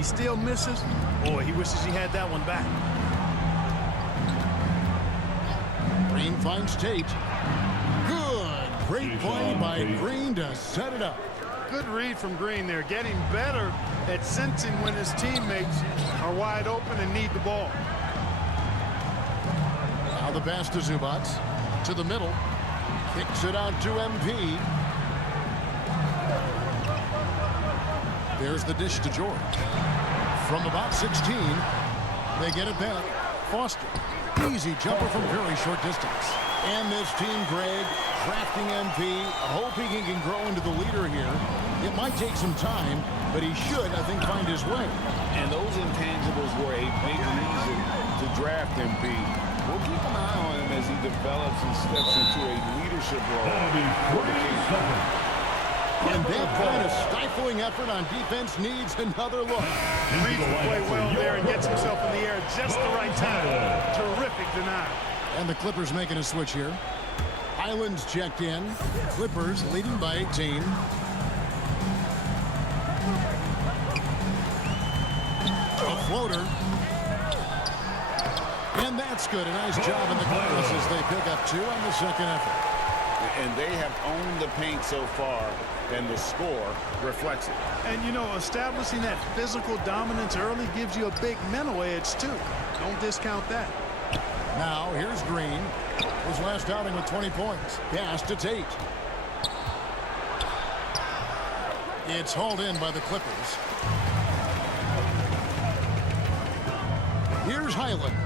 he still misses, boy, he wishes he had that one back. Green finds Tate. Good. Great play by Green to set it up. Good read from Green there, getting better at sensing when his teammates are wide open and need the ball. Now the pass to Zubac. To the middle. Kicks it out to MP. There's the dish to George. From about 16, they get it back. Foster. Easy jumper from very short distance. And this team, Greg, drafting MP, hoping he can grow into the leader here. It might take some time, but he should, I think, find his way. And those intangibles were a big reason to draft MP. We'll keep an eye on him as he develops and steps into a leadership role. And that kind of stifling effort on defense needs another look. Reads the play well there and gets himself in the air at just the right time. Terrific denial. And the Clippers making a switch here. Highlands checked in. Clippers leading by 18. A floater. And that's good. A nice job in the glass as they pick up 2 on the second effort. And they have owned the paint so far, and the score reflects it. And, you know, establishing that physical dominance early gives you a big mental edge, too. Don't discount that. Now, here's Green. His last outing with 20 points. Pass to Tate. It's hauled in by the Clippers. Here's Highland.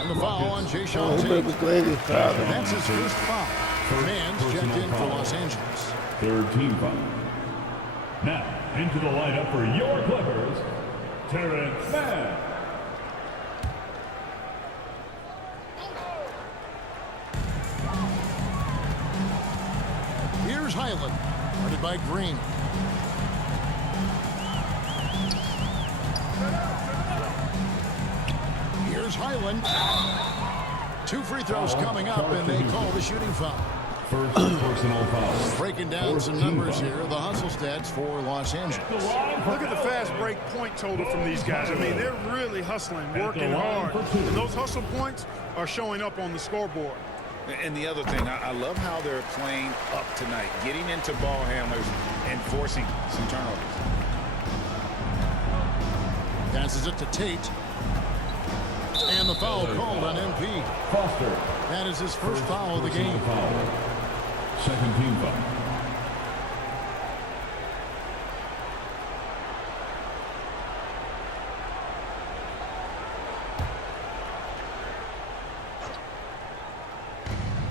And the foul on Jayshawn Tate. That's his first foul. Man's checked in for Los Angeles. Third team foul. Now, into the lineup for your Clippers, Terrence Mann. Here's Highland, guarded by Green. Here's Highland. 2 free throws coming up, and they call the shooting foul. First personal foul. Breaking down some numbers here, the hustle stats for Los Angeles. Look at the fast break point total from these guys. I mean, they're really hustling, working hard. And those hustle points are showing up on the scoreboard. And the other thing, I love how they're playing up tonight, getting into ball handlers and forcing some turnovers. Passes it to Tate. And the foul called on MP. Foster. That is his first foul of the game. Foul. Second team foul.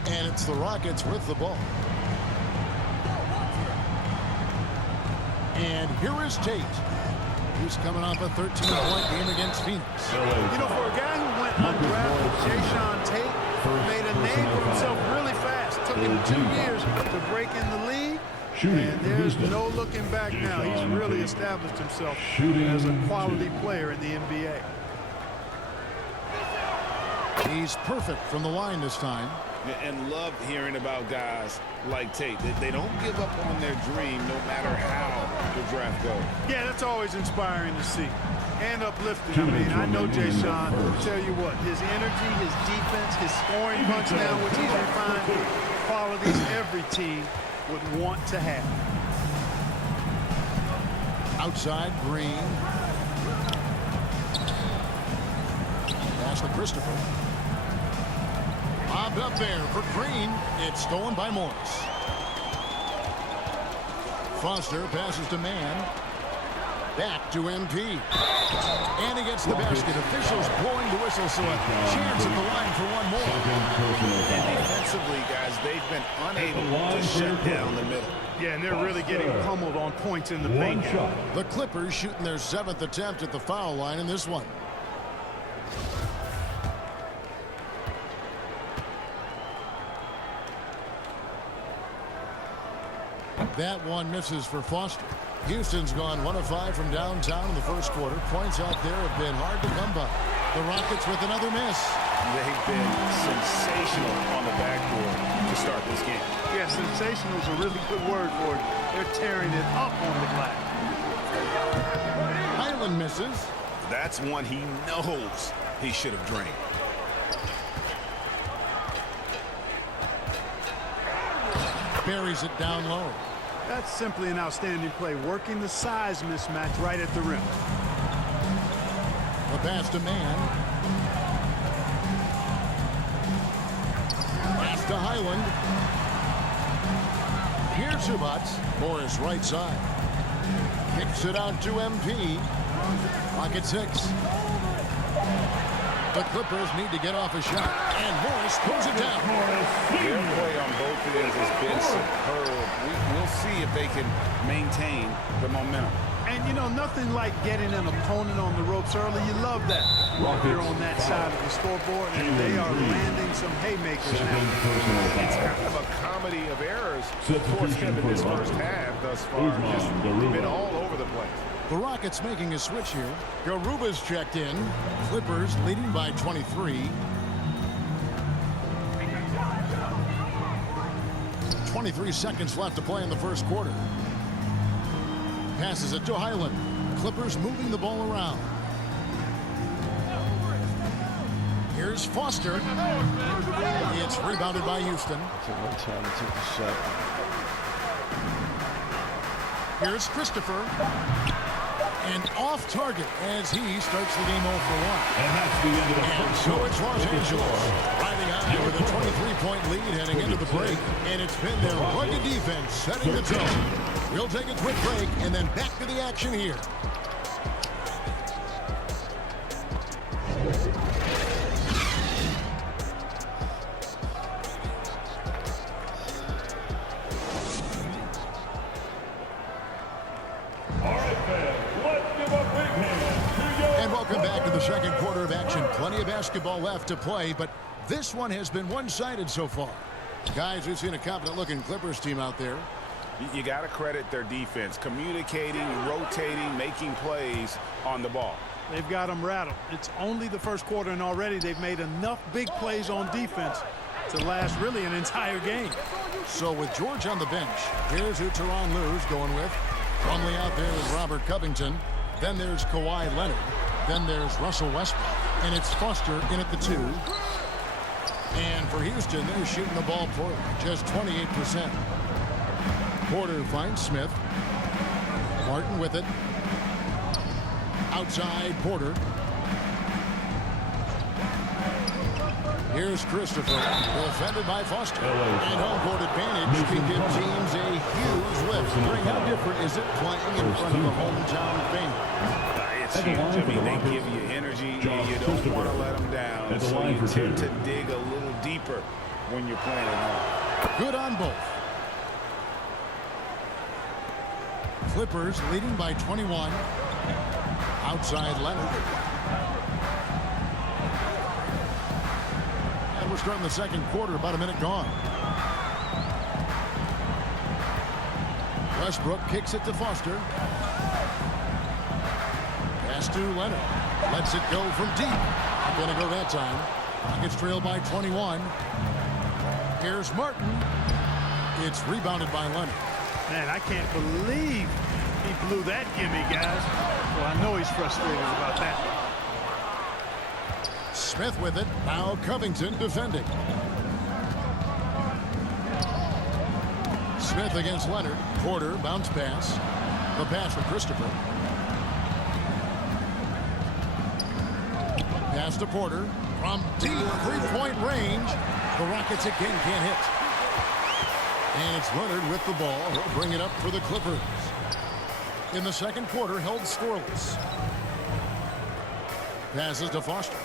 And it's the Rockets with the ball. And here is Tate. He's coming off a 13-point game against Phoenix. You know, for a guy who went undrafted, Jayshawn Tate made a name for himself really fast. Took him 2 years to break in the league. And there's no looking back now. He's really established himself as a quality player in the NBA. He's perfect from the line this time. And love hearing about guys like Tate. They don't give up on their dream no matter how the draft goes. Yeah, that's always inspiring to see. And uplifting. I mean, I know Jayshawn. I'll tell you what, his energy, his defense, his scoring punch now, which he's refined, qualities every team would want to have. Outside, Green. Pass to Christopher. Bobbed up there for Green. It's stolen by Morris. Foster passes to Mann. Back to MP. And he gets the basket. Officials blowing the whistle, so a chance at the line for one more. And defensively, guys, they've been unable to shut down the middle. Yeah, and they're really getting pummeled on points in the paint. The Clippers shooting their 7th attempt at the foul line in this one. That one misses for Foster. Houston's gone 1 of 5 from downtown in the first quarter. Points out there have been hard to come by. The Rockets with another miss. They've been sensational on the backboard to start this game. Yeah, sensational is a really good word for it. They're tearing it up on the glass. Hyland misses. That's one he knows he should have drained. Buries it down low. That's simply an outstanding play, working the size mismatch right at the rim. The pass to man. Pass to Hyland. Here's Zubats. Morris right side. Kicks it out to MP. Pocket 6. The Clippers need to get off a shot. And Morris throws it down. Their play on both ends has been superb. We'll see if they can maintain the momentum. And, you know, nothing like getting an opponent on the ropes early. You love that. They're on that side of the scoreboard, and they are landing some haymakers now. It's kind of a comedy of errors for him in this first half thus far. Just been all over the place. The Rockets making a switch here. Garuba's checked in. Clippers leading by 23. 23 seconds left to play in the first quarter. Passes it to Hyland. Clippers moving the ball around. Here's Foster. It's rebounded by Houston. Here's Christopher. And off target as he starts the game 0 for 1. And that's the end of the and so it's Los Angeles riding on with a 23-point lead heading into the break. And it's been their rugged defense setting the tone. We'll take a quick break and then back to the action here. Plenty of basketball left to play, but this one has been one-sided so far. Guys, we've seen a confident-looking Clippers team out there. You got to credit their defense, communicating, rotating, making plays on the ball. They've got them rattled. It's only the first quarter, and already they've made enough big plays on defense to last really an entire game. So with George on the bench, here's who Tyronn Lue's going with. Plumlee out there is Robert Covington. Then there's Kawhi Leonard. Then there's Russell Westbrook. And it's Foster in at the 2. And for Houston, they're shooting the ball poorly, just 28%. Porter finds Smith. Martin with it. Outside Porter. Here's Christopher, defended by Foster. And home court advantage can give teams a huge lift. How different is it playing in front of a hometown fan? It's huge. I mean, they give you energy. You don't want to let them down. So you tend to dig a little deeper when you're playing at home. Good on both. Clippers leading by 21. Outside Leonard. And we're starting the second quarter, about a minute gone. Westbrook kicks it to Foster. Pass to Leonard. Lets it go from deep. Not going to go that time. Rockets trail by 21. Here's Martin. It's rebounded by Leonard. Man, I can't believe he blew that gimme, guys. Well, I know he's frustrated about that. Smith with it. Now Covington defending. Smith against Leonard. Porter, bounce pass. The pass for Christopher. Pass to Porter. From deep three-point range. The Rockets again can't hit. And it's Leonard with the ball. He'll bring it up for the Clippers. In the second quarter, held scoreless. Passes to Foster.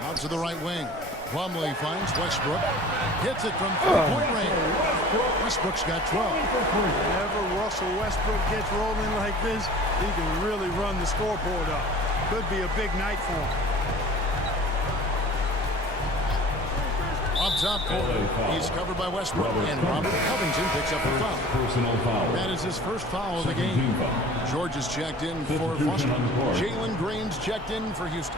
Out to the right wing. Plumlee finds Westbrook. Hits it from three-point range. Westbrook's got 12. Whenever Russell Westbrook gets rolling like this, he can really run the scoreboard up. Could be a big night for him. Up top corner. He's covered by Westbrook. And Robert Covington picks up a foul. Personal foul. That is his first foul of the game. George is checked in for Foster. Jalen Green's checked in for Houston.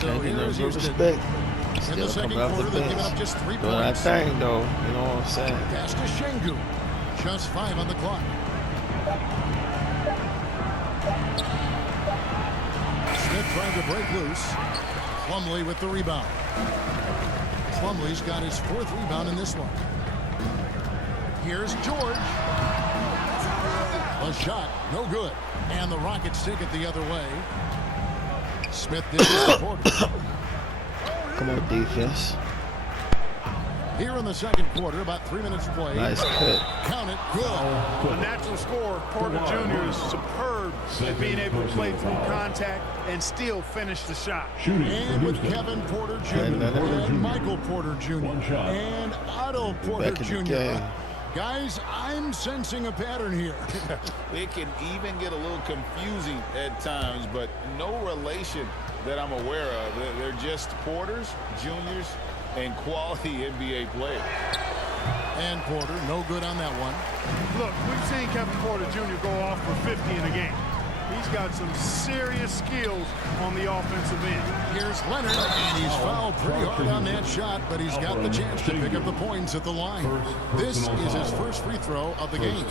So Can't get no here's good Houston. respect. In Still the coming second off the quarter, they've given bench. up just 3 Doing that points. thing, though. You know what I'm saying? Pass to Şengün. Just 5 on the clock. Smith trying to break loose. Plumlee with the rebound. Plumlee's got his 4th rebound in this one. Here's George. A shot, no good. And the Rockets take it the other way. Smith did his quarter. Come on, defense. Here in the second quarter, about 3 minutes played. Nice cut. Count it, good. A natural scorer, Porter Jr. is superb at being able to play through contact and still finish the shot. And with Kevin Porter Jr. and Michael Porter Jr. and Otto Porter Back in the Jr. game. Guys, I'm sensing a pattern here. It can even get a little confusing at times, but no relation that I'm aware of. They're just Porters, Juniors, and quality NBA players. And Porter, no good on that one. Look, we've seen Kevin Porter Jr. go off for 50 in a game. He's got some serious skills on the offensive end. Here's Leonard, and he's fouled pretty hard on that shot, but he's got the chance to pick up the points at the line. This is his first free throw of the game.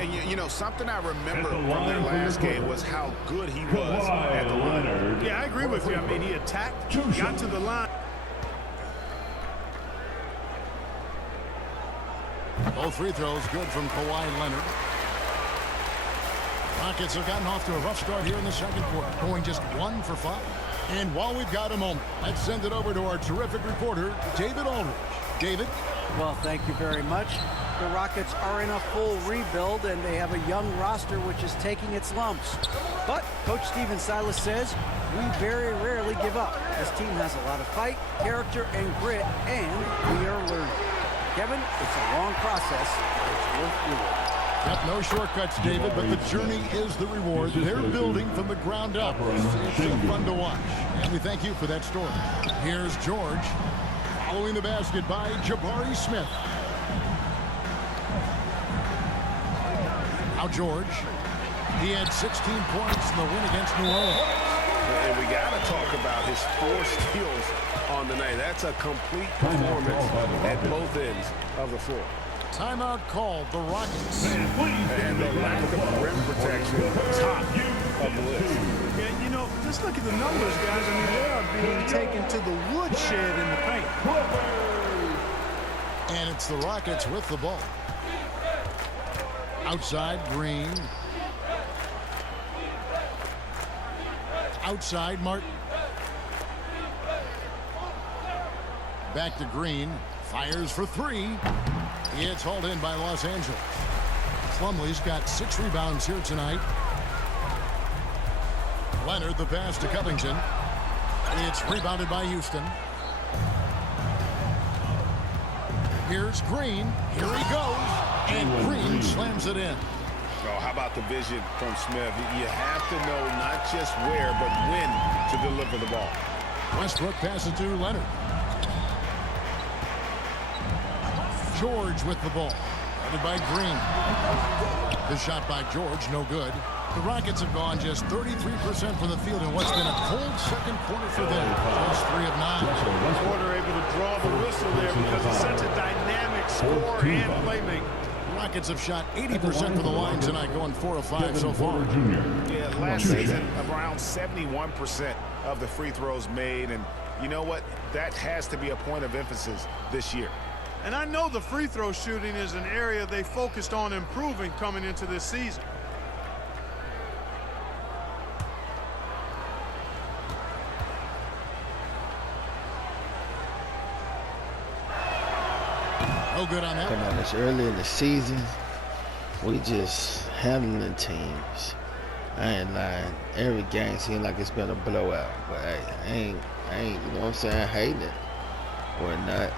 And you know, something I remember from their last game was how good he was at the line. Yeah, I agree with you. I mean, he attacked, got to the line. Both free throws good from Kawhi Leonard. Rockets have gotten off to a rough start here in the second quarter, going just 1 for 5. And while we've got a moment, let's send it over to our terrific reporter, David Aldridge. David? Well, thank you very much. The Rockets are in a full rebuild, and they have a young roster which is taking its lumps. But Coach Stephen Silas says, we very rarely give up. This team has a lot of fight, character, and grit, and we are learning. Kevin, it's a long process. It's worth doing. Yep, no shortcuts, David, but the journey is the reward. They're building from the ground up. It's so fun to watch, and we thank you for that story. Here's George, following the basket by Jabari Smith. Now George, he had 16 points in the win against New Orleans. And we got to talk about his 4 steals on the night. That's a complete performance at both ends of the floor. Timeout called, the Rockets. And the lack of rim protection, top of the list. Yeah, you know, just look at the numbers, guys. I mean, they are being taken to the woodshed in the paint. And it's the Rockets with the ball. Outside, Green. Outside, Martin. Back to Green. Fires for 3. It's hauled in by Los Angeles. Plumlee's got 6 rebounds here tonight. Leonard, the pass to Covington. It's rebounded by Houston. Here's Green. Here he goes. And Green slams it in. Oh, how about the vision from Smith? You have to know not just where, but when to deliver the ball. Westbrook passes to Leonard. George with the ball. Headed by Green. The shot by George, no good. The Rockets have gone just 33% from the field in what's been a cold second quarter for them. Just 3 of 9. Porter able to draw the whistle there because it's such a dynamic score and playmaker. Rockets have shot 80% from the line tonight, going 4 of 5 so far. Yeah, last season, around 71% of the free throws made. And you know what? That has to be a point of emphasis this year. And I know the free throw shooting is an area they focused on improving coming into this season. No good on that. Come on, it's early in the season. We just handling teams. I ain't lying. Every game seems like it's been a blowout. But hey, I ain't, you know what I'm saying, hating it or not.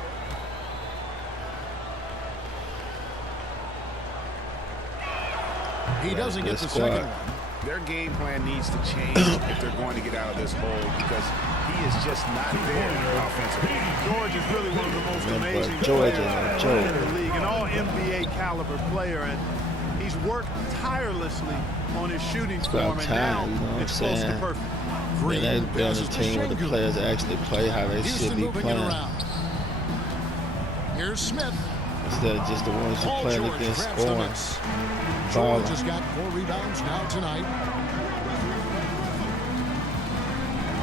He doesn't get the second one. Their game plan needs to change if they're going to get out of this hole because he is just not there offensively. George is really one of the most amazing George players is a in the league, an all-NBA caliber player, and He's worked tirelessly on his shooting about form, and time, you know now what I'm it's close to saying? perfect. Green They build a passes to team where the Şengün. players actually play how they should Houston be moving it playing, around. Here's Smith. instead of just the ones who Paul playing George against grabs the scoring. miss. Balling. George has got 4 rebounds now tonight.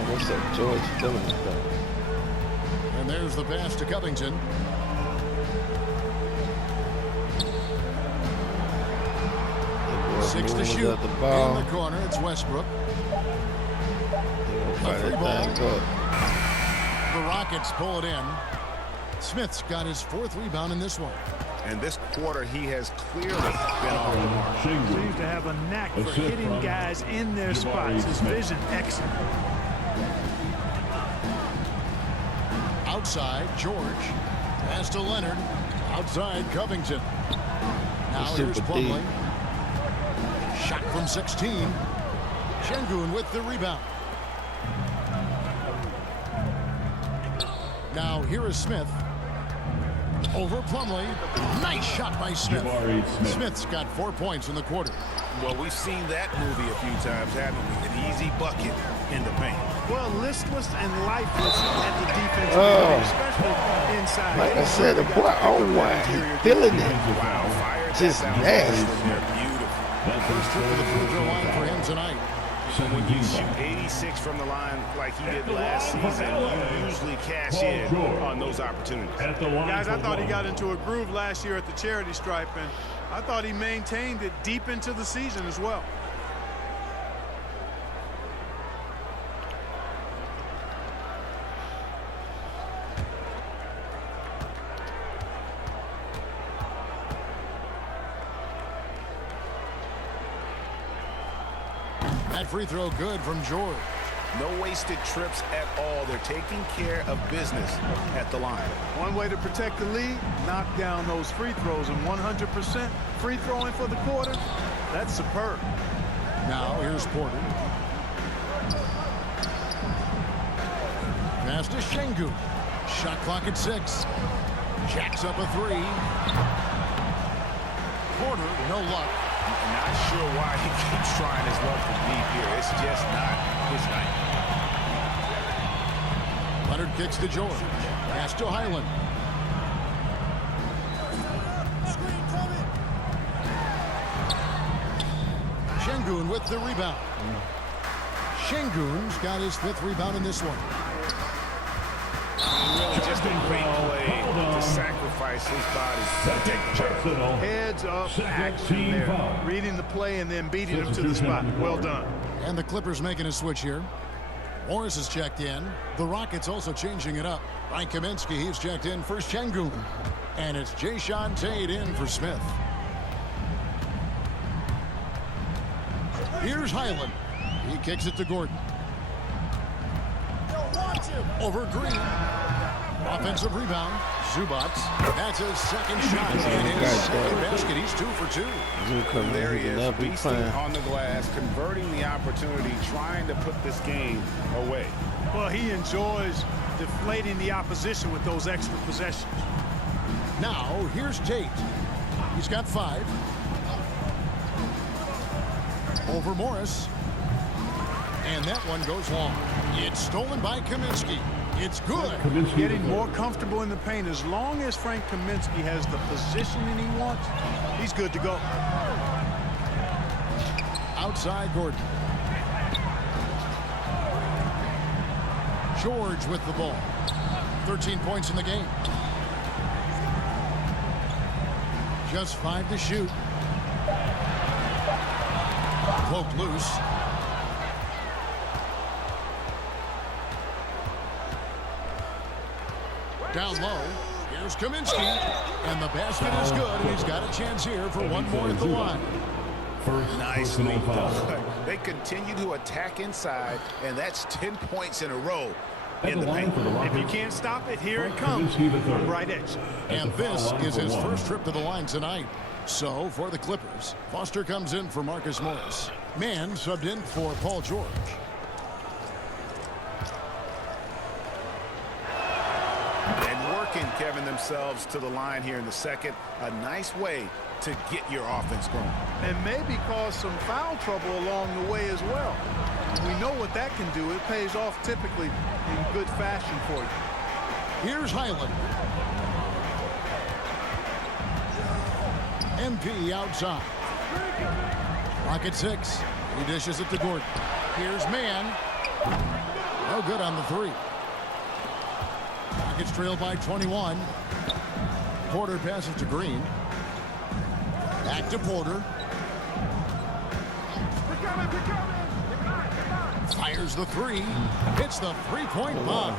What's up, George? Feeling it though. And there's the pass to Covington. Six to shoot. The ball. In the corner, it's Westbrook. Fight free ball. that thing up. The Rockets pull it in. Smith's got his 4th rebound in this one. And this quarter, he has clearly been off the mark. Seems to have a knack for hitting guys in their spots. His vision excellent. Outside, George. Pass to Leonard. Outside, Covington. Now here's Super Plumlee. Shot from 16. Şengün with the rebound. Now here is Smith. Over Plumlee. Nice shot by Smith. Smith's got 4 points in the quarter. Well, we've seen that movie a few times, haven't we? An easy bucket in the paint. Well, listless and lifeless at the defensive end, especially inside. Like I said, the boy on one, he feeling it. Wow, fired Just that down nasty. from there. Beautiful. First trip to the free throw line for him tonight. When you shoot 86 from the line like he did last season, you usually cash in on those opportunities. Guys, I thought he got into a groove last year at the charity stripe, and I thought he maintained it deep into the season as well. That free throw good from George. No wasted trips at all. They're taking care of business at the line. One way to protect the lead, knock down those free throws, and 100% free throwing for the quarter, that's superb. Now here's Porter. Pass to Şengün. Shot clock at 6. Jacks up a 3. Porter, no luck. Not sure why he keeps trying his luck from deep here. It's just not his night. Leonard kicks to George. Pass to Highland. Şengün with the rebound. Şengün's got his 5th rebound in this one. Really just a great play to sacrifice his body to take the charge. Heads up action there. Reading the play and then beating him to the spot. Well done. And the Clippers making a switch here. Morris is checked in. The Rockets also changing it up. Frank Kaminsky, he's checked in for Şengün. And it's Jae'Sean Tate in for Smith. Here's Highland. He kicks it to Gordon. Over Green. Offensive rebound. Zubac. That's his second shot. And his second basket. He's 2 for 2. There he is, feasting on the glass, converting the opportunity, trying to put this game away. Well, he enjoys deflating the opposition with those extra possessions. Now, here's Tate. He's got 5. Over Morris. And that one goes long. It's stolen by Kaminsky. It's good. Getting more comfortable in the paint. As long as Frank Kaminsky has the positioning he wants, he's good to go. Outside Gordon. George with the ball. 13 points in the game. Just 5 to shoot. Poked loose. Down low. Here's Kaminsky. And the basket is good. And he's got a chance here for one more at the line. Nicely done. They continue to attack inside, and that's 10 points in a row in the paint. If you can't stop it, here it comes from right edge. And this is his first trip to the line tonight. So for the Clippers, Foster comes in for Marcus Morris. Mann subbed in for Paul George. And working, Kevin, themselves to the line here in the second. A nice way to get your offense going. And maybe cause some foul trouble along the way as well. We know what that can do. It pays off typically in good fashion for you. Here's Highland. MP outside. Rocket 6. He dishes it to Gordon. Here's Mann. No good on the 3. Rockets trail by 21. Porter passes to Green. Back to Porter. Fires the 3. Hits the three-point bomb.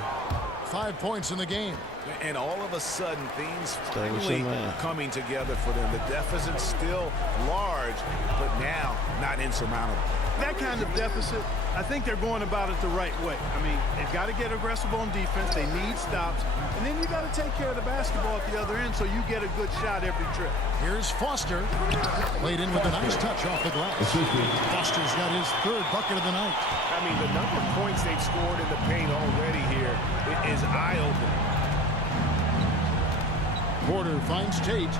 5 points in the game. And all of a sudden, things finally coming together for them. The deficit's still large, but now not insurmountable. That kind of deficit, I think they're going about it the right way. I mean, they've got to get aggressive on defense. They need stops. And then you got to take care of the basketball at the other end so you get a good shot every trip. Here's Foster. Played in with a nice touch off the glass. Foster's got his 3rd bucket of the night. I mean, the number of points they've scored in the paint already here is eye-opening. Porter finds Tate.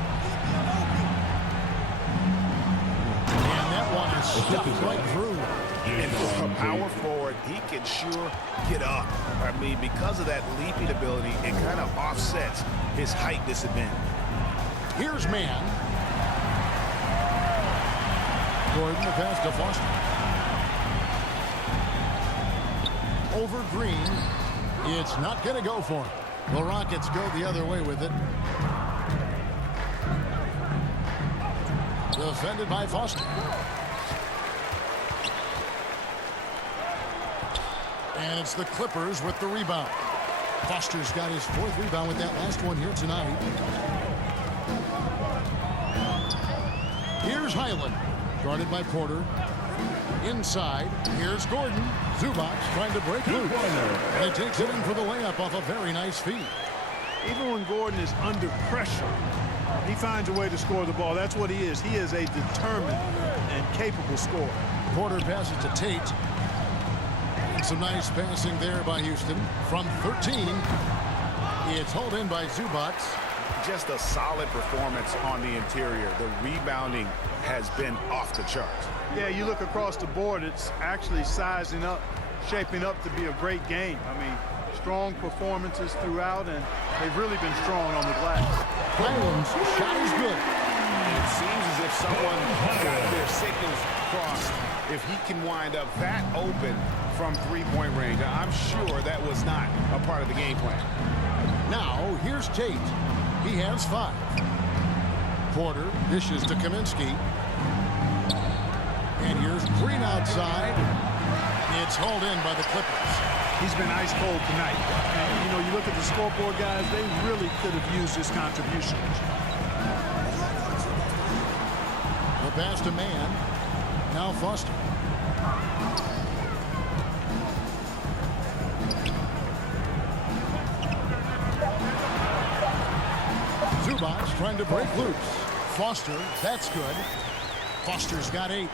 And that one is stuffed right through. And for a power forward, he can sure get up. I mean, because of that leaping ability, it kind of offsets his height disadvantage. Here's Mann. Gordon, the pass to Foster. Over Green. It's not going to go for him. The Rockets go the other way with it. Defended by Foster. And it's the Clippers with the rebound. Foster's got his 4th rebound with that last one here tonight. Here's Highland. Guarded by Porter. Inside. Here's Gordon. Zubac trying to break loose. And he takes it in for the layup off a very nice feed. Even when Gordon is under pressure, he finds a way to score the ball. That's what he is. He is a determined and capable scorer. Porter passes to Tate. And some nice passing there by Houston. From 13, it's hauled in by Zubac. Just a solid performance on the interior. The rebounding has been off the charts. Yeah, you look across the board, it's actually sizing up, shaping up to be a great game. I mean, strong performances throughout, and they've really been strong on the glass. Highland's shot is good. It seems as if someone got their signals crossed. If he can wind up that open from three-point range, I'm sure that was not a part of the game plan. Now, here's Tate. He has 5. Porter dishes to Kaminsky. And here's Green outside. It's hauled in by the Clippers. He's been ice cold tonight. And, you know, you look at the scoreboard, guys, they really could have used his contribution. The pass to Mann. Now Foster. Zubac trying to break loose. Foster, that's good. Foster's got 8.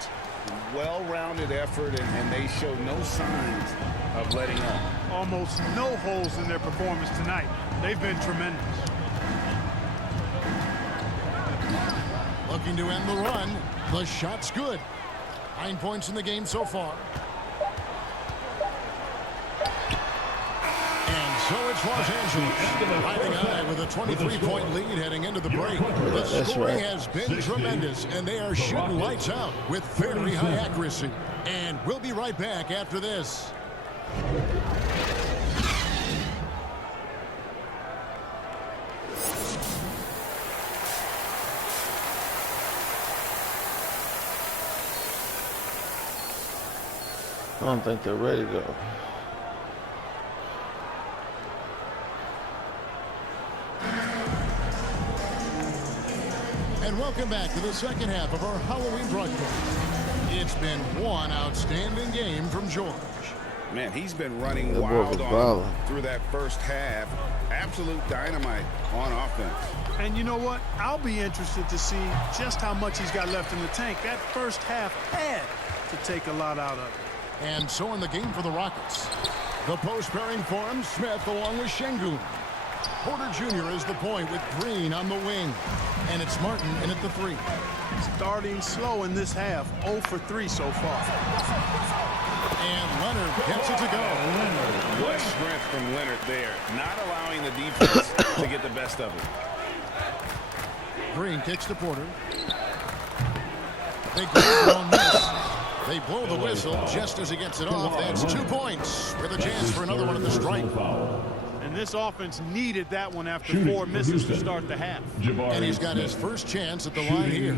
Well-rounded effort, and they show no signs of letting up. Almost no holes in their performance tonight. They've been tremendous. Looking to end the run. The shot's good. 9 points in the game so far. And so it's Los Angeles riding high with a 23-point lead heading into the break. The scoring has been tremendous, and they are shooting lights out with very high accuracy. And we'll be right back after this. I don't think they're ready though. And welcome back to the second half of our Halloween broadcast. It's been one outstanding game from George. Man, he's been running That wild boy was on balling. through that first half. Absolute dynamite on offense. And you know what? I'll be interested to see just how much he's got left in the tank. That first half had to take a lot out of it. And so in the game for the Rockets. The post pairing forms Smith along with Şengün. Porter Jr. is the point with Green on the wing. And it's Martin in at the 3. Starting slow in this half. 0 for 3 so far. And Leonard gets it to go. What strength from Leonard there. Not allowing the defense to get the best of it. Green kicks to Porter. They grab on miss. They blow the whistle just as he gets it off. That's 2 points with a chance for another one at the stripe. And this offense needed that one after 4 misses to start the half. And he's got his first chance at the line here.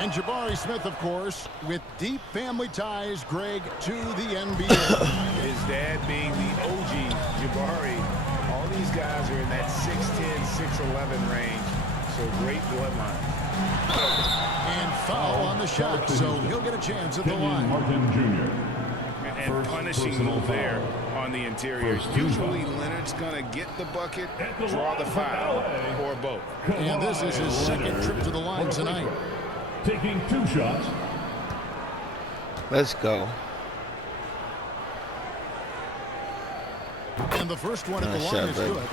And Jabari Smith, of course, with deep family ties, Greg, to the NBA. His dad being the OG, Jabari. All these guys are in that 6'10", 6'11" range. So great bloodline. And foul on the shot, so he'll get a chance at the line. Martin Jr. And punishing move there on the interior. Usually Leonard's going to get the bucket, draw the foul, or both. And this is his second trip to the line tonight. Taking 2 shots. Let's go. And the first one at the Nice line shot, is baby. good.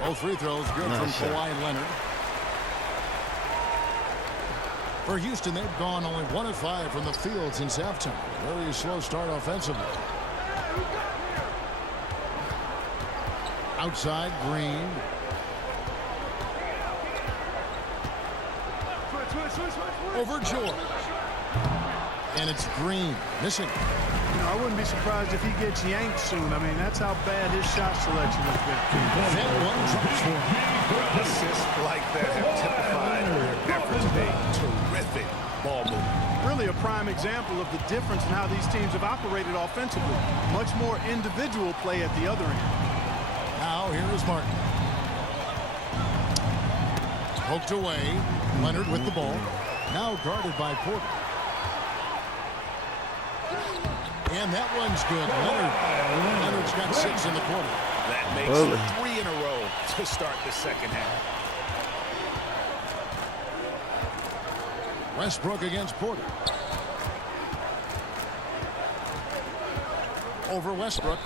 Both free throws good Nice from shot. Kawhi Leonard. For Houston, they've gone only 1 of 5 from the field since halftime. Very slow start offensively. Outside, Green. Over George. And it's Green missing. You know, I wouldn't be surprised if he gets yanked soon. I mean, that's how bad his shot selection has been. That one drops for him. Assists like that have typified their effort today. Terrific ball movement. Really a prime example of the difference in how these teams have operated offensively. Much more individual play at the other end. Now here is Martin. Poked away. Leonard with the ball. Now guarded by Porter. And that one's good. Leonard's got 6 in the quarter. That makes it 3 in a row to start the second half. Westbrook against Porter. Over Westbrook.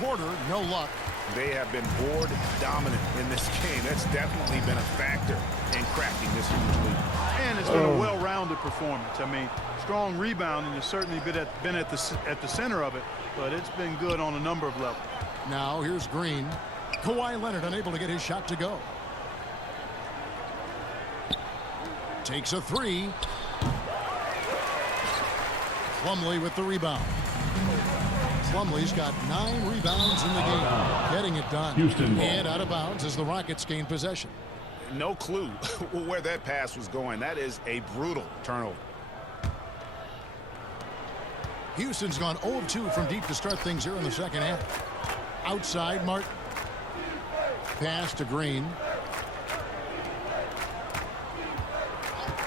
Porter, no luck. They have been board dominant in this game. That's definitely been a factor in cracking this huge lead. And it's been a well-rounded performance. I mean, strong rebounding has certainly been at the center of it, but it's been good on a number of levels. Now here's Green. Kawhi Leonard unable to get his shot to go. Takes a 3. Plumlee with the rebound. Plumlee's got 9 rebounds in the game. Getting it done. Houston ball. And out of bounds as the Rockets gain possession. No clue where that pass was going. That is a brutal turnover. Houston's gone 0 of 2 from deep to start things here in the second half. Outside, Martin. Pass to Green.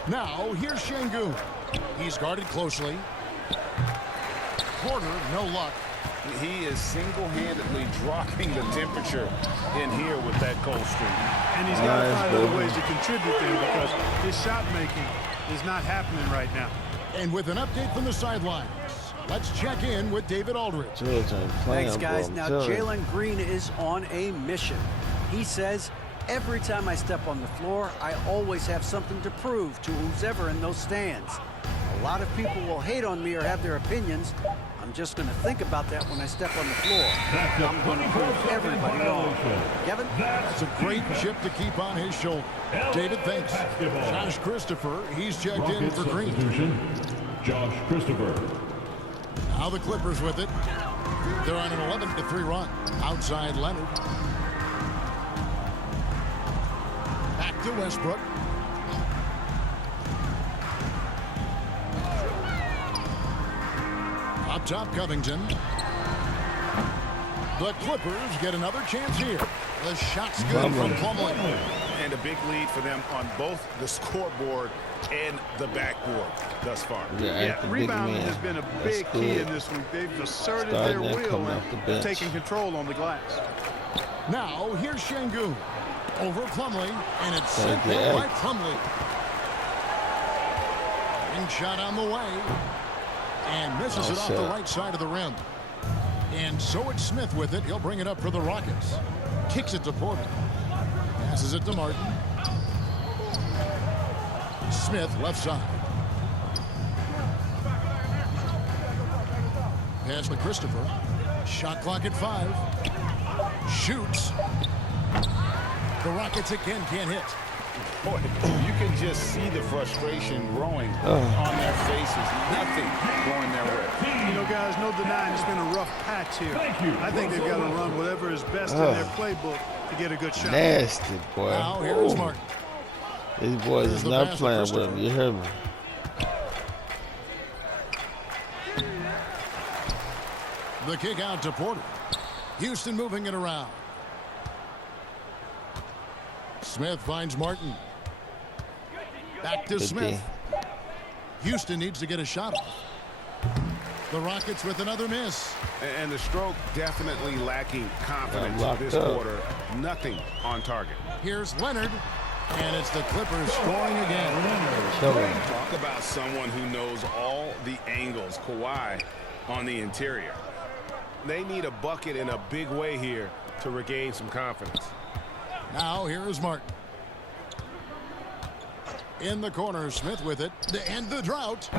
Now, here's Şengün. He's guarded closely. Porter, no luck. He is single-handedly dropping the temperature in here with that cold streak. And he's got to find other ways to contribute there because his shot making is not happening right now. And with an update from the sidelines, let's check in with David Aldridge. Thanks, guys. Now, Jalen Green is on a mission. He says, every time I step on the floor, I always have something to prove to who's ever in those stands. A lot of people will hate on me or have their opinions. I'm just going to think about that when I step on the floor. I'm going to prove everybody wrong. Kevin? That's a great chip to keep on his shoulder. David, thanks. Josh Christopher, he's checked in for Green. Josh Christopher. Now the Clippers with it. They're on an 11-3 run. Outside Leonard. Back to Westbrook. Up top, Covington. The Clippers get another chance here. The shot's good from Plumlee. And a big lead for them on both the scoreboard and the backboard thus far. Yeah, rebounding has been a big key in this week. They've asserted their will and taking control on the glass. Now, here's Şengün. Over Plumlee, and it's sent by Plumlee. Ring shot on the way. And misses it off the right side of the rim. And so it's Smith with it. He'll bring it up for the Rockets. Kicks it to Porter. Passes it to Martin. Smith left side. Pass to Christopher. Shot clock at 5. Shoots. The Rockets again can't hit. Boy, you can just see the frustration growing on their faces. Nothing going their way. You know, guys, no denying it's been a rough patch here. I think they've got to run whatever is best in their playbook to get a good shot. Nasty, boy. Now here's Martin. These boys is not playing with him. You heard me. The kick out to Porter. Houston moving it around. Smith finds Martin. Back to Smith. Houston needs to get a shot off. The Rockets with another miss. And the stroke definitely lacking confidence this quarter. Nothing on target. Here's Leonard. And it's the Clippers scoring again. Talk about someone who knows all the angles. Kawhi on the interior. They need a bucket in a big way here to regain some confidence. Now here is Martin. In the corner, Smith with it to end the drought.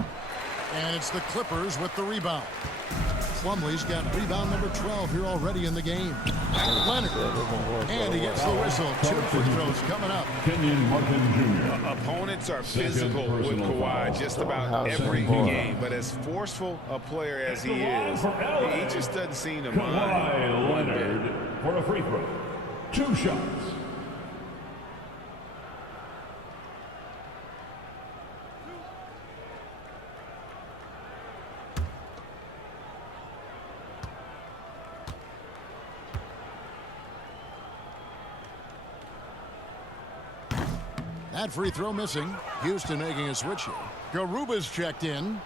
And it's the Clippers with the rebound. Plumlee's got rebound number 12 here already in the game. Leonard. And he gets the whistle. 2 free throws coming up. Kenyon Martin Jr. Opponents are physical with Kawhi just about every game. But as forceful a player as he is, he just doesn't seem to mind. Kawhi Leonard for a free throw. 2 shots. That free throw missing. Houston making a switch here. Garuba's checked in.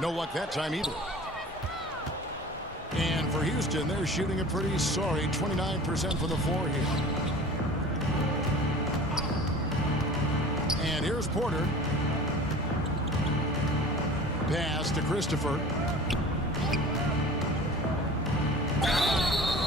No luck that time either. And for Houston, they're shooting a pretty sorry 29% from the floor here. And here's Porter. Pass to Christopher.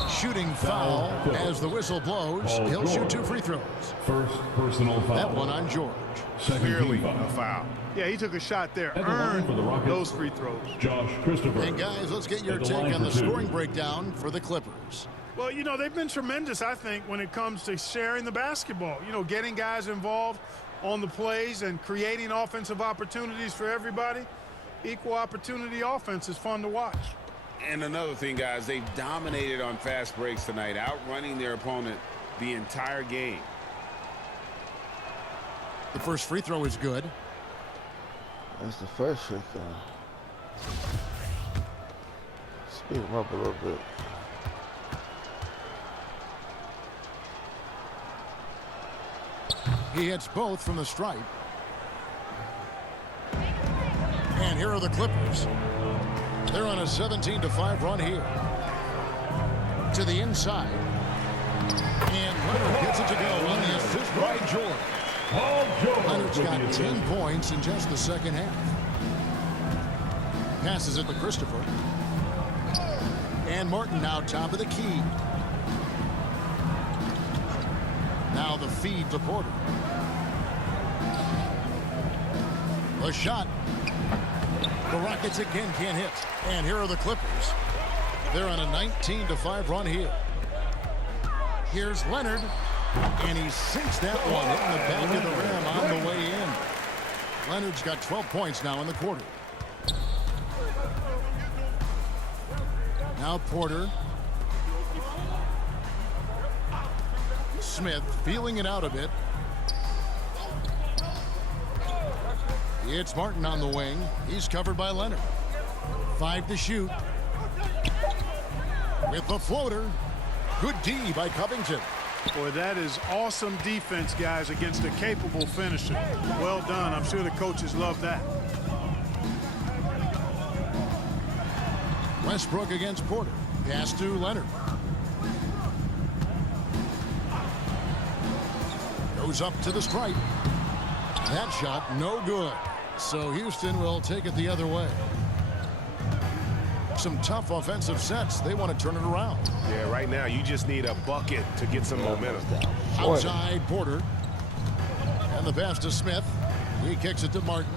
Shooting foul as the whistle blows. He'll shoot 2 free throws. First personal foul. That one on George. Clearly a foul. Yeah, he took a shot there. Earned those free throws. Josh Christopher. And guys, let's get your take on the scoring breakdown for the Clippers. Well, you know, they've been tremendous, I think, when it comes to sharing the basketball. You know, getting guys involved on the plays and creating offensive opportunities for everybody. Equal opportunity offense is fun to watch. And another thing, guys, they've dominated on fast breaks tonight, outrunning their opponent the entire game. The first free throw is good. That's the first free throw. Speed him up a little bit. He hits both from the stripe. And here are the Clippers. They're on a 17-5 run here. To the inside. And Leonard gets it to go on the assist by George. Leonard's got 10 points in just the second half. Passes it to Christopher. And Martin now top of the key. Now the feed to Porter. The shot. The Rockets again can't hit. And here are the Clippers. They're on a 19-5 run here. Here's Leonard. And he sinks that one in the back of the rim on the way in. Leonard's got 12 points now in the quarter. Now Porter. Smith feeling it out a bit. It's Martin on the wing. He's covered by Leonard. 5 to shoot. With the floater. Good D by Covington. Boy, that is awesome defense, guys, against a capable finisher. Well done. I'm sure the coaches love that. Westbrook against Porter. Pass to Leonard. Goes up to the stripe. That shot no good. So Houston will take it the other way. Some tough offensive sets. They want to turn it around. Yeah, right now you just need a bucket to get some momentum. Outside Porter. And the pass to Smith. He kicks it to Martin.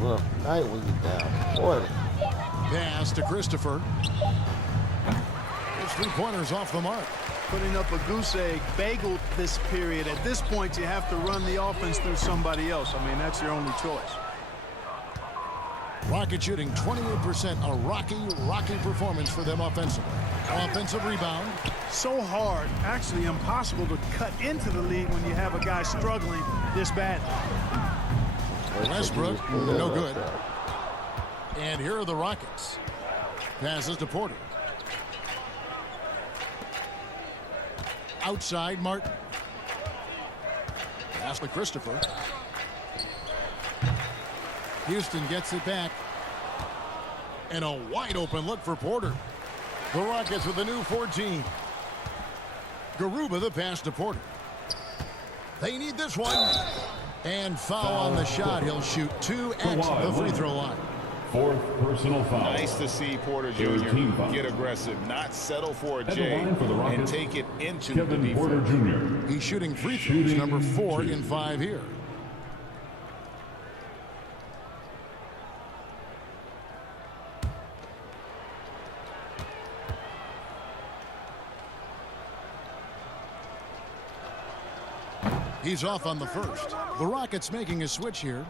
Rough night when you're down 40. Pass to Christopher. His 3-pointers off the mark. Putting up a goose egg bagel this period. At this point, you have to run the offense through somebody else. I mean, that's your only choice. Rocket shooting 28%. A rocky performance for them offensively. Offensive rebound. So hard, actually impossible to cut into the lead when you have a guy struggling this badly. Westbrook, no good. And here are the Rockets. Passes to Porter. Outside Martin. Pass to Christopher. Houston gets it back. And a wide open look for Porter. The Rockets with a new 14. Garuba the pass to Porter. They need this one. And foul on the shot. He'll shoot 2 at the free throw line. 4th personal foul. Nice to see Porter Jr. get aggressive, not settle for a J, and take it into the defense. Porter Jr. He's shooting free throws, number 4 in 5 here. He's off on the first. The Rockets making a switch here.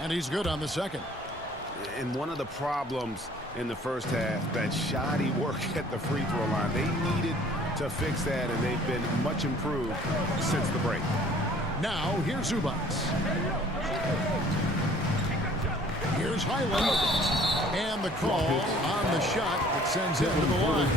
And he's good on the second. And one of the problems in the first half, that shoddy work at the free throw line. They needed to fix that, and they've been much improved since the break. Now, here's Zubac. Here's Highland. And the call on the shot that sends him to the line.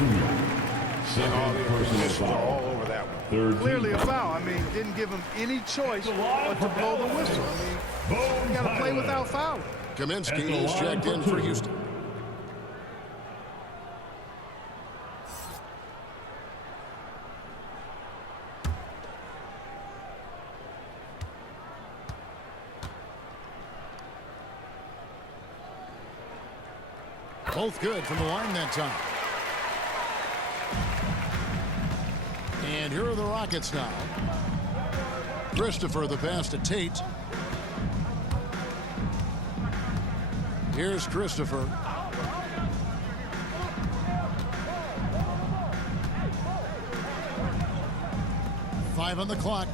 And all the officials are all over that one. Clearly a foul. I mean, didn't give him any choice but to blow the whistle. I mean, you got to play without fouling. Kaminsky is checked in for Houston. Both good from the line that time. And here are the Rockets now. Christopher the pass to Tate. Here's Christopher. Five on the clock.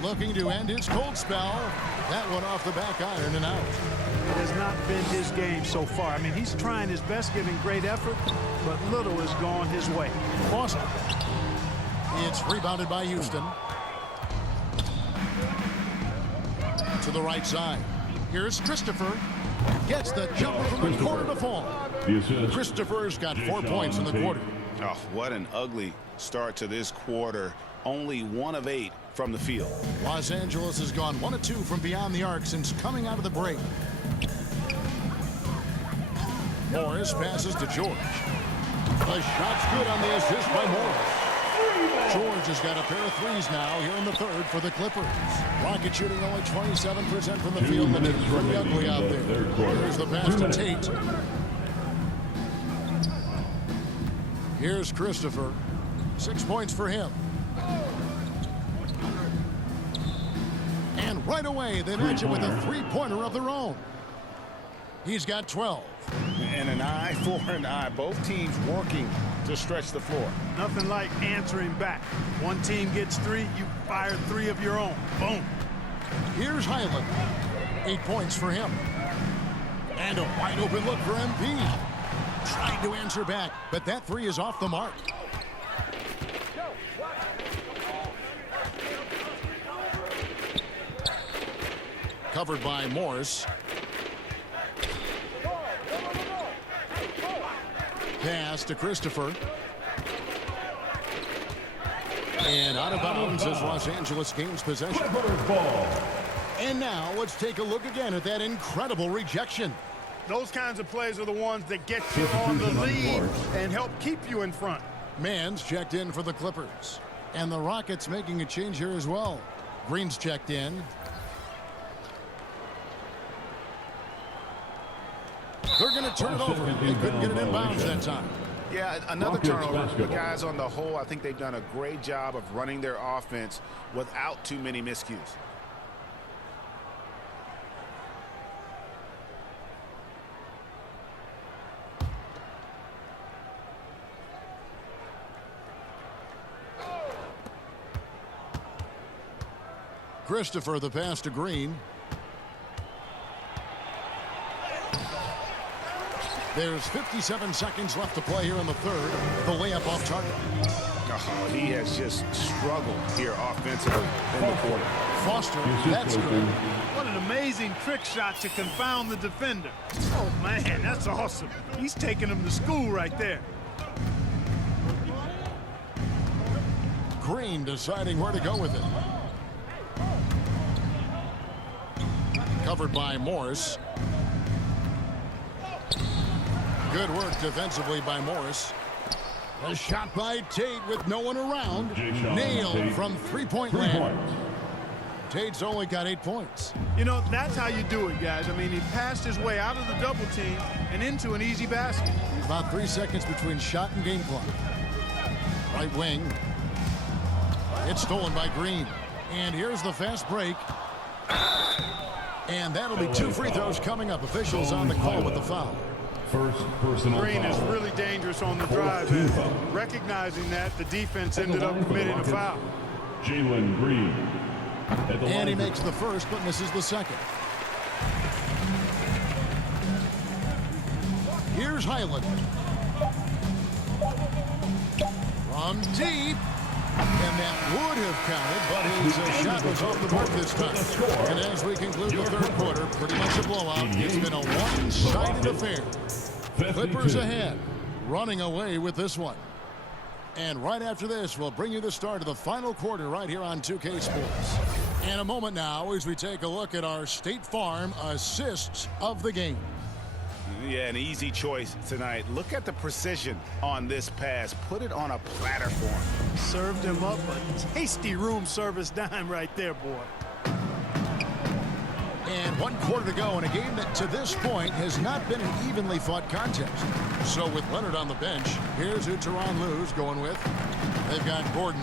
Looking to end his cold spell. That one off the back iron and out. It has not been his game so far. I mean, he's trying his best, giving great effort, but little has gone his way. Foster. It's rebounded by Houston. To the right side. Here's Christopher. Gets the jumper from the corner to fall. Christopher's got 4 points in the quarter. Oh, what an ugly start to this quarter. Only 1 of 8 from the field. Los Angeles has gone 1 of 2 from beyond the arc since coming out of the break. Morris passes to George. The shot's good on the assist by Morris. George has got a pair of threes now here in the third for the Clippers. Rocket shooting only 27% from the field. Looking pretty ugly out there. Here's the pass to Tate. Here's Christopher. 6 points for him. And right away, they match it with a three-pointer of their own. He's got 12. And an eye for an eye. Both teams working to stretch the floor. Nothing like answering back. One team gets 3, you fire 3 of your own. Boom. Here's Highland. 8 points for him. And a wide open look for MP. Trying to answer back, but that 3 is off the mark. Covered by Morris. Pass to Christopher. And out of bounds as Los Angeles gains possession. And now let's take a look again at that incredible rejection. Those kinds of plays are the ones that get you on the lead and help keep you in front. Mann's checked in for the Clippers. And the Rockets making a change here as well. Green's checked in. They're going to turn it over. They couldn't get it in bounds that time. Yeah, another turnover. The guys on the whole, I think they've done a great job of running their offense without too many miscues. Christopher, the pass to Green. There's 57 seconds left to play here in the third. The layup off target. Oh, he has just struggled here offensively in the quarter. Foster, that's good. What an amazing trick shot to confound the defender. Oh, man, that's awesome. He's taking him to school right there. Green deciding where to go with it. Covered by Morris. Good work defensively by Morris. A shot by Tate with no one around. Nailed from three-point land. Tate's only got 8 points. You know, that's how you do it, guys. I mean, he passed his way out of the double team and into an easy basket. About 3 seconds between shot and game clock. Right wing. It's stolen by Green. And here's the fast break. And that'll be 2 free throws coming up. Officials on the call with the foul. First personal Green is foul. really dangerous on the drive. And recognizing that, the defense ended up committing a foul. Jalen Green. And he makes the first but misses the second. Here's Highland. From deep. And that would have counted, but his shot was off the mark this time. And as we conclude the third quarter, pretty much a blowout. It's been a one-sided affair. Clippers ahead, running away with this one. And right after this, we'll bring you the start of the final quarter right here on 2K Sports. In a moment now, as we take a look at our State Farm assists of the game. Yeah, an easy choice tonight. Look at the precision on this pass. Put it on a platter for him. Served him up a tasty room service dime right there, boy. And 1 quarter to go in a game that to this point has not been an evenly fought contest. So with Leonard on the bench, here's who Teron Lou's going with. They've got Gordon.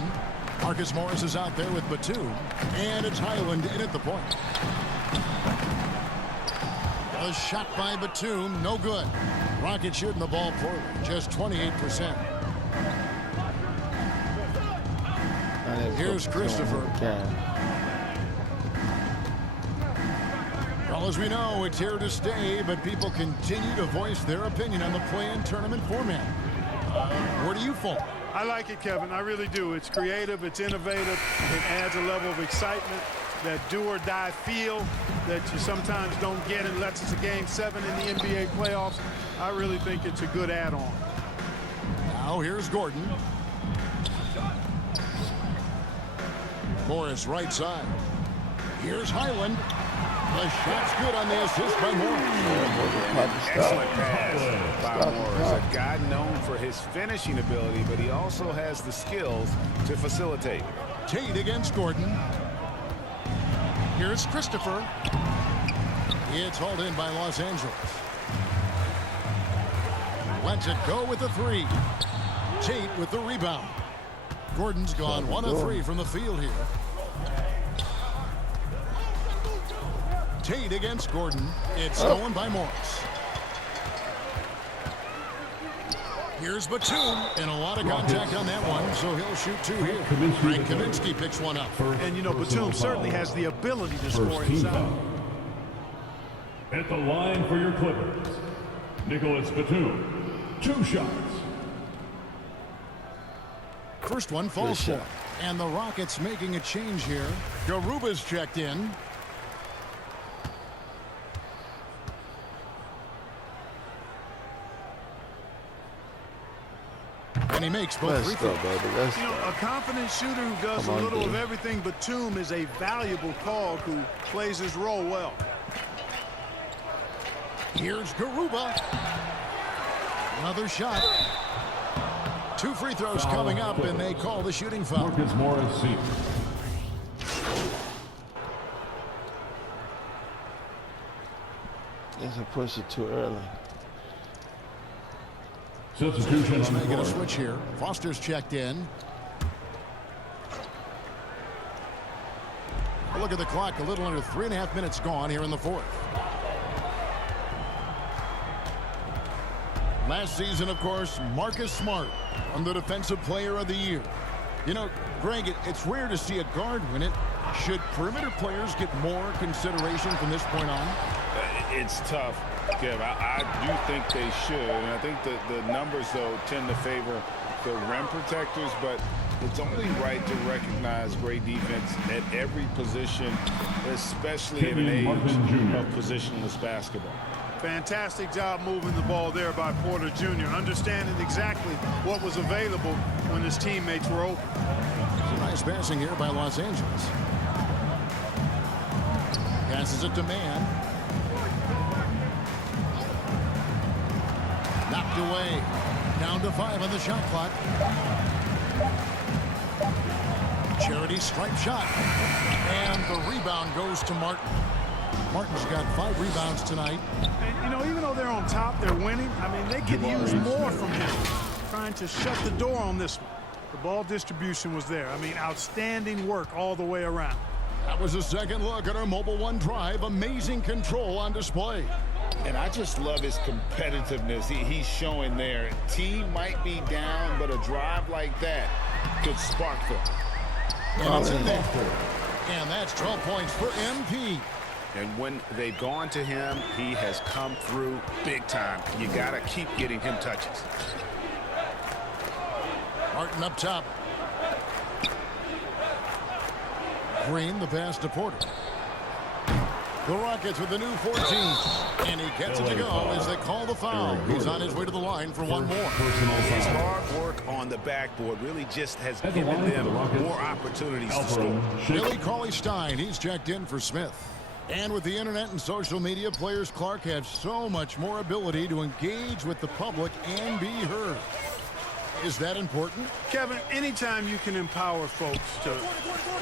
Marcus Morris is out there with Batum. And it's Highland in at the point. A shot by Batum, no good. Rockets shooting the ball poorly, just 28%. Here's Christopher. Well, as we know, it's here to stay, but people continue to voice their opinion on the play-in tournament format. Where do you fall? I like it, Kevin. I really do. It's creative. It's innovative. It adds a level of excitement, that do-or-die feel that you sometimes don't get unless it's a Game 7 in the NBA playoffs. I really think it's a good add-on. Now here's Gordon. Morris right side. Here's Highland. The shot's good on the assist by Morris. Excellent pass by Morris. A guy known for his finishing ability, but he also has the skills to facilitate. Tate against Gordon. Here's Christopher. It's hauled in by Los Angeles. Lets it go with the 3. Tate with the rebound. Gordon's gone 1 of 3 from the field here. Tate against Gordon. It's stolen by Morris. Here's Batum, and a lot of contact on that one, so he'll shoot 2 here. Frank Kaminsky picks one up. And, you know, Batum certainly has the ability to score inside. At the line for your Clippers, Nicholas Batum, 2 shots. First one falls for him. And the Rockets making a change here. Garuba's checked in. And he makes both free throws. You know, a confident shooter who does a little of everything. Batum is a valuable cog who plays his role well. Here's Garuba. Another shot. 2 free throws coming up, and they call the shooting foul. Marcus Morris. Guess I pushed it too early. Substitution on the making a floor. switch here. Foster's checked in. Look at the clock. A little under 3.5 minutes gone here in the fourth. Last season, of course, Marcus Smart won the Defensive Player of the Year. You know, Greg, it's rare to see a guard win it. Should perimeter players get more consideration from this point on? It's tough, Kev. I do think they should. And I think the numbers, though, tend to favor the rim protectors. But it's only right to recognize great defense at every position, especially in an age of positionless basketball. Fantastic job moving the ball there by Porter Jr., understanding exactly what was available when his teammates were open. Nice passing here by Los Angeles. Passes it to Mann. Knocked away. Down to 5 on the shot clock. Charity stripe shot. And the rebound goes to Martin. Martin's got 5 rebounds tonight. And, you know, even though they're on top, they're winning. I mean, they could use more from him. Trying to shut the door on this one. The ball distribution was there. I mean, outstanding work all the way around. That was a second look at our Mobile One drive. Amazing control on display. And I just love his competitiveness he's showing there. Team might be down, but a drive like that could spark them. And it's in there. And that's 12 points for MP. And when they've gone to him, he has come through big time. You got to keep getting him touches. Martin up top. Green, the pass to Porter. The Rockets with the new 14. And he gets it to go as they call the foul. He's on his way to the line for one more. His hard work on the backboard really just has given them more opportunities to score. Billy Cauley-Stein, he's checked in for Smith. And with the internet and social media, players Clark have so much more ability to engage with the public and be heard. Is that important? Kevin, anytime you can empower folks to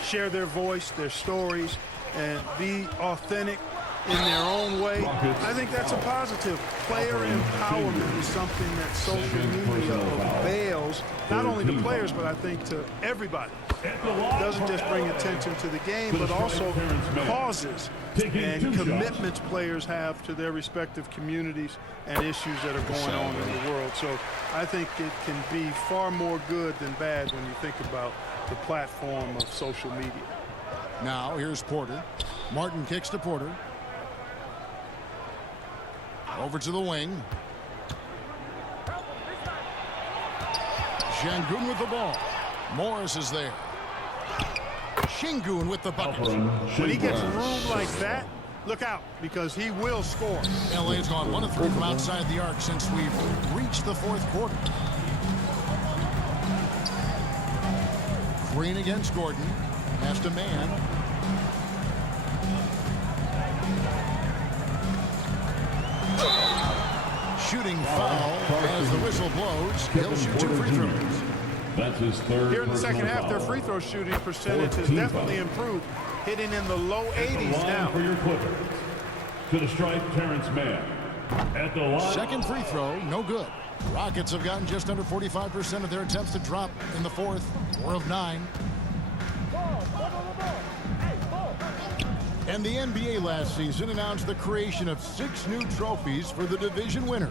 share their voice, their stories, and be authentic in their own way, I think that's a positive. Player empowerment is something that social media avails, not only to players, but I think to everybody. It doesn't just bring attention to the game, but also causes and commitments players have to their respective communities and issues that are going on in the world. So I think it can be far more good than bad when you think about the platform of social media. Now here's Porter. Martin kicks to Porter. Over to the wing. Şengün with the ball. Morris is there. Şengün with the bucket. When he gets room like that, look out, because he will score. LA's gone 1 of 3 from outside the arc since we've reached the fourth quarter. Green against Gordon. Pass to Mann. Shooting foul as the whistle blows. He'll shoot 2 free throws. That's his third. Here in the second half, their free throw shooting percentage has definitely improved, hitting in the low 80s now. For your Clippers. To the stripe, Terrence Mann. At the line. Second free throw, no good. Rockets have gotten just under 45% of their attempts to drop in the fourth. 4 of 9. And the NBA last season announced the creation of 6 new trophies for the division winners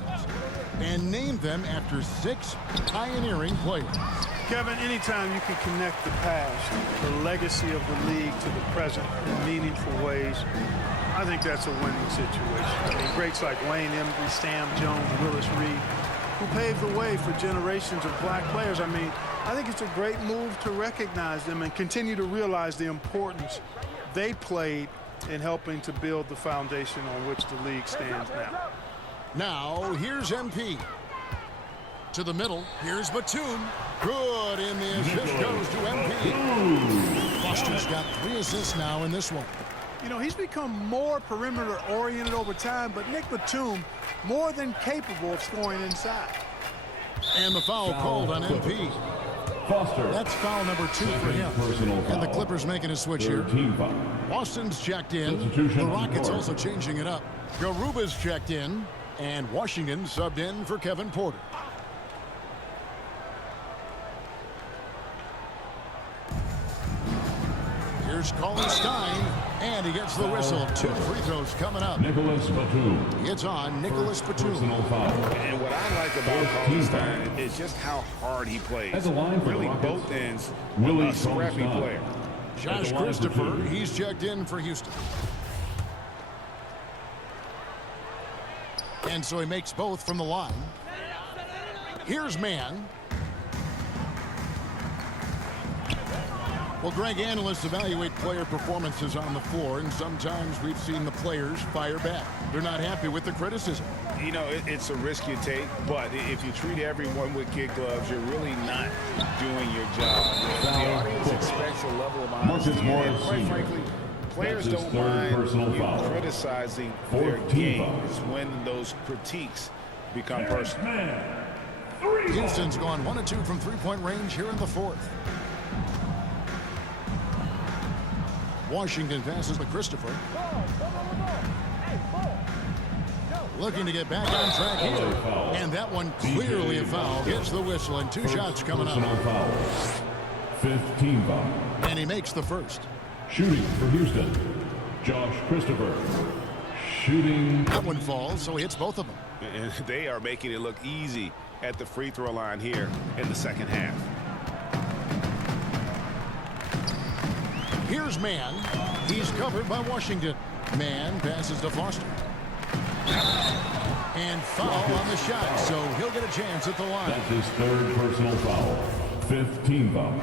and named them after 6 pioneering players. Kevin, anytime you can connect the past, the legacy of the league to the present in meaningful ways, I think that's a winning situation. I mean, greats like Wayne Embry, Sam Jones, Willis Reed, who paved the way for generations of black players. I mean, I think it's a great move to recognize them and continue to realize the importance they played in helping to build the foundation on which the league stands now. Now, here's MP. To the middle, here's Batum. Good, and the assist goes to MP. Foster's got 3 assists now in this one. You know, he's become more perimeter-oriented over time, but Nick Batum more than capable of scoring inside. And the foul called on MP. Foster. That's foul number 2 for him. And the Clippers making a switch here. Boston's checked in. The Rockets also changing it up. Garuba's checked in. And Washington subbed in for Kevin Porter. Here's Colin Stein, and he gets the whistle. 2 free throws coming up. Nicholas Batum. It's on Nicholas Batum. Personal foul. And what I like about Colin Stein is just how hard he plays. At the line for the Really, Rockets, both ends, Willie a scrappy Cauley-Stein. player. Josh Christopher, he's checked in for Houston. And so he makes both from the line. Here's Mann. Well, Greg, analysts evaluate player performances on the floor, and sometimes we've seen the players fire back. They're not happy with the criticism. You know, it's a risk you take, but if you treat everyone with kid gloves, you're really not doing your job. The audience expects a level of honesty, and quite frankly, players don't mind you criticizing their game. It's when those critiques become personal. Houston's gone 1 of 2 from three-point range here in the 4th. Washington passes to Christopher. Looking to get back on track here. And that one clearly a foul. Gets the whistle, and 2 shots coming up. 15 foul. And he makes the first. Shooting for Houston, Josh Christopher. Shooting. That one falls, so he hits both of them. And they are making it look easy at the free throw line here in the second half. Here's Mann. He's covered by Washington. Mann passes to Foster. And foul on the shot, so he'll get a chance at the line. That's his 3rd personal foul. 15 foul.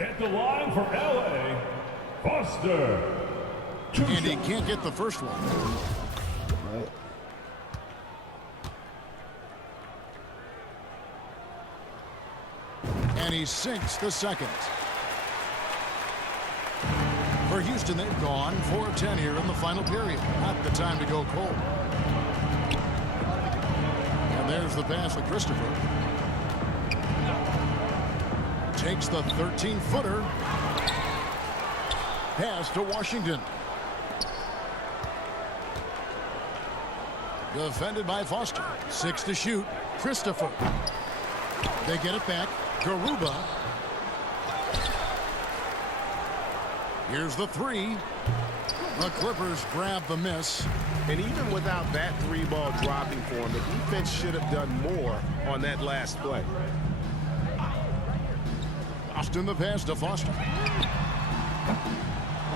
At the line for LA, Foster. And he can't get the first one. And he sinks the second. For Houston, they've gone 4 of 10 here in the final period. Not the time to go cold. And there's the pass to Christopher. Takes the 13-footer. Pass to Washington. Defended by Foster. 6 to shoot. Christopher. They get it back. Garuba. Here's the 3. The Clippers grab the miss. And even without that 3-ball dropping for him, the defense should have done more on that last play. Austin the pass to Foster.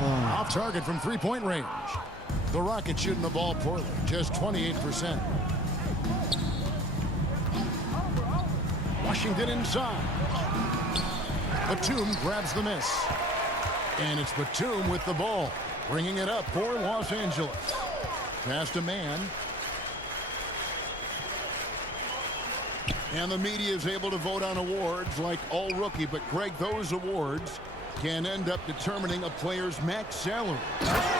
Off target from 3-point range. The Rockets shooting the ball poorly, just 28%. Washington inside. Batum grabs the miss. And it's Batum with the ball, bringing it up for Los Angeles. Pass to Mann. And the media is able to vote on awards like All Rookie, but Greg, those awards can end up determining a player's max salary.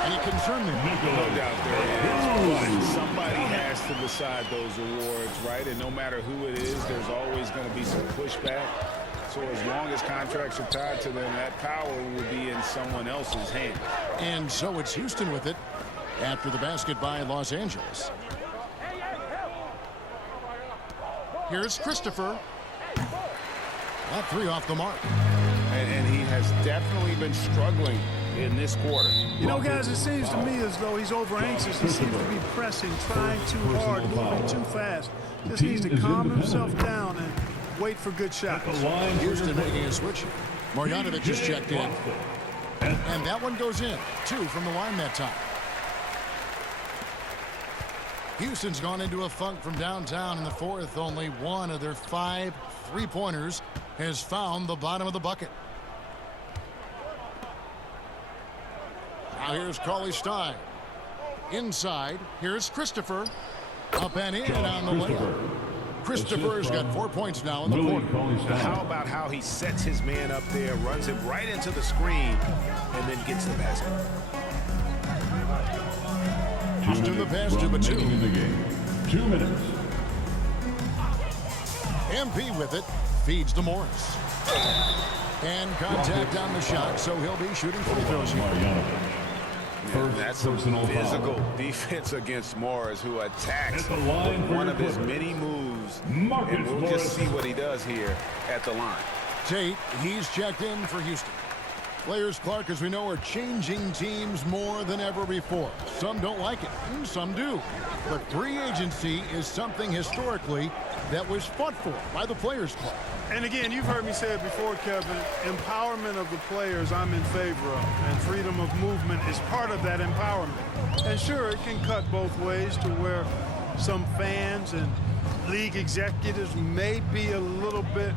Any concern there? No doubt there is, but somebody has to decide those awards, right? And no matter who it is, there's always going to be some pushback. So as long as contracts are tied to them, that power will be in someone else's hands. And so it's Houston with it after the basket by Los Angeles. Here's Christopher. That 3 off the mark. And he has definitely been struggling in this quarter. You know, guys, it seems to me as though he's over anxious. He seems to be pressing, trying too hard, moving too fast. Just needs to calm himself down and wait for good shots. Houston making a switch. Marjanovic just checked in. And that one goes in. 2 from the line that time. Houston's gone into a funk from downtown in the fourth. Only one of their 5 3-pointers has found the bottom of the bucket. Now here's Cauley-Stein. Inside, here's Christopher. Up and in on the layup. Christopher's got 4 points now in the quarter. How about how he sets his man up there, runs him right into the screen, and then gets the basket. Houston the pass to Batum. In the game. 2 minutes. MP with it. Feeds to Morris. And contact on the shot, so he'll be shooting free throws here. That's some physical defense against Morris, who attacks one of his many moves. And we'll just see what he does here at the line. Tate, he's checked in for Houston. Players, Clark, as we know, are changing teams more than ever before. Some don't like it, and some do. But free agency is something historically that was fought for by the Players Club. And again, you've heard me say it before, Kevin, empowerment of the players I'm in favor of, and freedom of movement is part of that empowerment. And sure, it can cut both ways to where some fans and league executives may be a little bit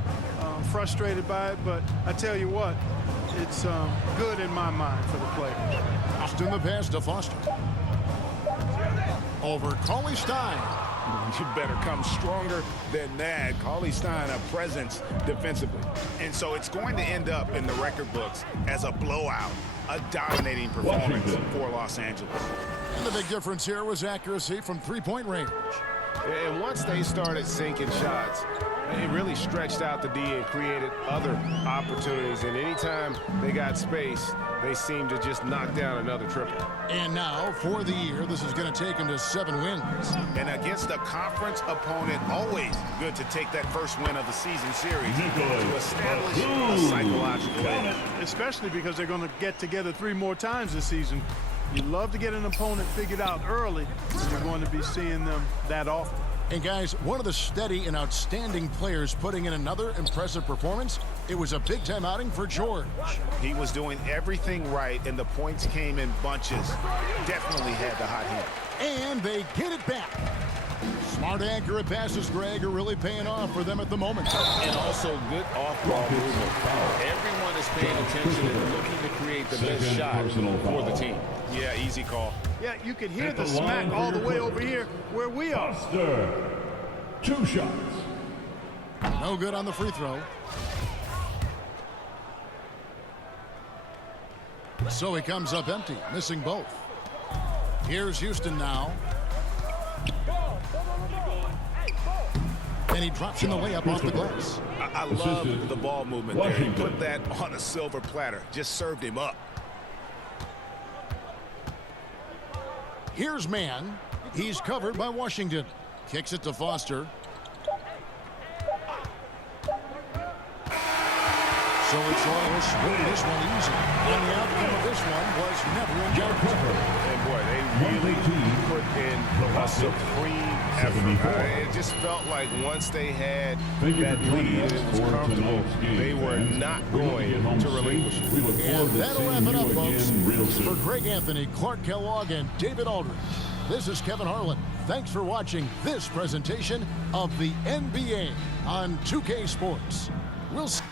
frustrated by it, but I tell you what, it's good in my mind for the players. Austin the pass to Foster. Over Cauley-Stein. You better come stronger than that. Cauley-Stein, a presence defensively. And so it's going to end up in the record books as a blowout, a dominating performance for Los Angeles. And the big difference here was accuracy from three-point range. And once they started sinking shots, it really stretched out the D and created other opportunities. And anytime they got space, they seemed to just knock down another triple. And now, for the year, this is going to take them to 7 wins. And against a conference opponent, always good to take that first win of the season series to establish a psychological edge. Especially because they're going to get together 3 more times this season. You love to get an opponent figured out early, and you're going to be seeing them that often. And guys, one of the steady and outstanding players putting in another impressive performance. It was a big-time outing for George. He was doing everything right, and the points came in bunches. Definitely had the hot hand. And they get it back. Smart, accurate passes, Greg, are really paying off for them at the moment. And also good off-ball movement. Everyone is paying attention and looking to create the best shot for the team. Yeah, easy call. Yeah, you could hear the smack all the way over here where we are. 2 shots. No good on the free throw. So he comes up empty, missing both. Here's Houston now. And he drops in the layup off the glass. I love the ball movement there. He put that on a silver platter. Just served him up. Here's Mann. He's covered by Washington. Kicks it to Foster. So it's almost winning this one easy. And the outcome of this one was never in doubt. And boy, they really put in a supreme effort. It just felt like once they had that lead, it was comfortable. They were not going to relinquish it. And that'll wrap it up, folks. For Greg Anthony, Clark Kellogg, and David Aldridge, this is Kevin Harlan. Thanks for watching this presentation of the NBA on 2K Sports. We'll see.